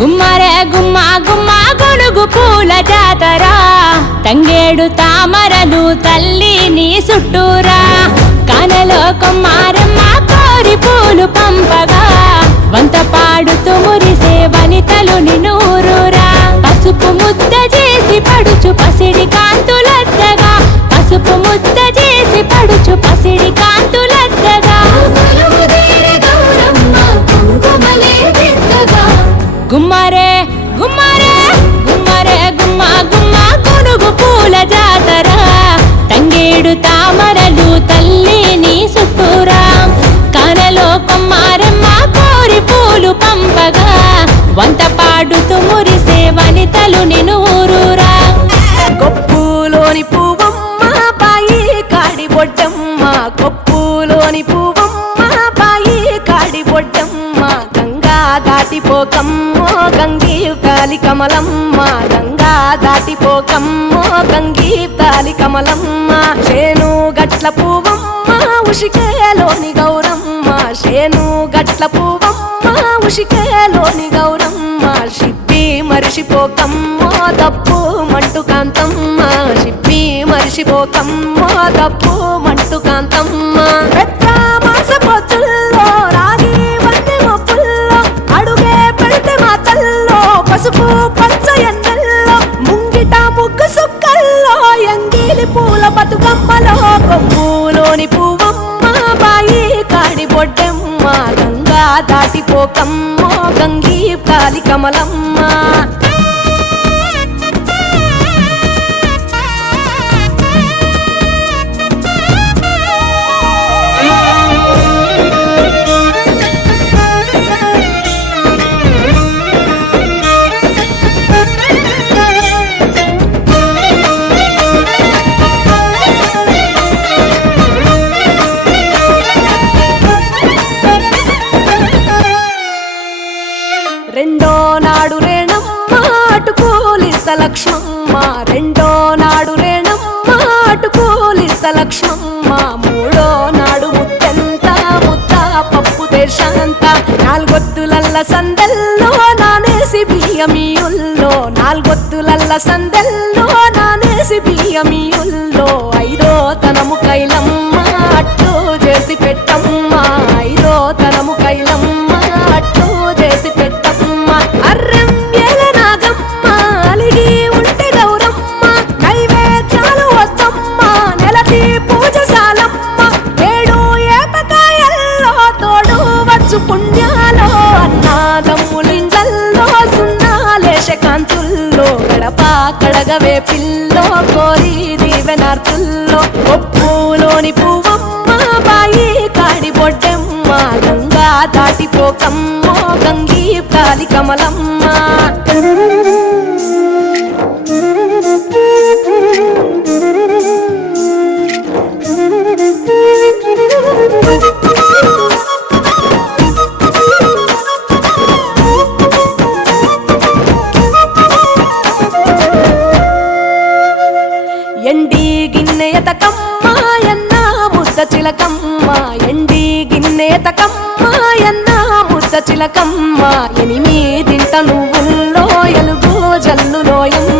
గుమ్మరే గుమ్మ గుమ్మ గొడుగు పూల జాతర తంగేడు తామరలు తల్లి నీ చుట్టూరా కానలో కొమ్మారమ్మ కోరి పూలు పంపగా వంత పాడుతూ మురిసే వనితలు నినూరురా పసుపు ముద్ద చేసి పడుచు పసిడి కాంతులద్దగా పసుపు ముద్ద చేసి పడుచు పసిడి కాంతులద్దగా గుమ్మరే గుమ్మరే గుమ్మరే గుమ్మ గుమ్మ గొడుగు పూల జాతర తంగేడు తామరలు తల్లి నీ చుట్టూరా కానలో కొమ్మారమ్మ కోరి పూలు పంపగా వంత పాడుతూ మురిసే వనితలు నినూరురా కొప్పులోని పువ్వమ్మ బాయి కాడి బొడ్డమ్మ కొప్పులోని పువ్వమ్మ బాయి కాడి బొడ్డమ్మ గంగా దాటిపోకమ్మో గంగీ తాలి కమలమ్మ గంగా దాటిపోకమ్మో గంగీ తాలి కమలమ్మ శేను గట్ల పువ్వమ్మ ఉషికేలోని గౌరమ్మ శేను గట్ల పువ్వమ్మ ఉషికేలోని గౌరమ్మ షిప్పి మరిషిపోకమ్మో తప్పు మంటు కాంతమ్మ షిప్పి మరిషిపోకమ్మో తప్పు మంటు కాంతమ్మ పెద్ద మాస పొత్తుల్లో రాగి వన్నె మొప్పుల్లో అడుగే పెడితే మా తల్లో పసుపు పచ్చ ఎన్నెల్లో ముంగిట ముగ్గు సుక్కల్లో ఎంగిలి పూల బతుకమ్మలో కొమ్ములోని పువ్వమ్మ బాయి కాడి బొడ్డెమ్మ గంగా దాటిపోకమ్మో గంగీ తాలి కమలమ్మ రెండో నాడు రేణమ్మ అటుకూలిస్త లక్ష్మమ్మ రెండో నాడు రేణమ్మ అటుకూలిస్త లక్ష్మమ్మ మూడో నాడు ముత్తెంత ముద్ద పప్పు దేశంత నాలుగొత్తులల్ల సందెల్లో నానేసి బియ్యమియుల్లో నాలుగొత్తులల్ల సందెల్లో నానేసి బియ్యమియుల్లో ఐదో తనము కైలమ్మ అట్టు చేసి పెట్టమ్మ ఐదో తనము కైలమ్మ అట్టు చేసి పెట్టమ్మ అర్రం ఏల నాగమ్మ అలిగి ఉంటే గౌరమ్మ నైవేద్యాలు వద్దమ్మ నెలకి పూజశాలమ్మ ఏడు ఏపకాయల్లో తోడు వచ్చు పుణ్యాలో అన్నాదమ్ములింజల్లో సున్నాలేశ కాంతుల్లో గడప కడగవే పిల్లో కోరి దీవెనార్తుల్లో ఒప్పులోని పువ్వమ్మ బాయి కాడి బొడ్డెమ్మ గంగా దాటిపోకమ్మో గంగీ తాలి కమలమ్మ ఎండి గిన్నెయతకమ్మ ఎన్న ముద్ద చిలకమ్మ ఎండి గిన్నెయతకమ్మ ఎన్న ముద్ద చిలకమ్మ ఎనిమిదింట నువ్వుల్లో ఎలుగు జల్లులోయమ్మ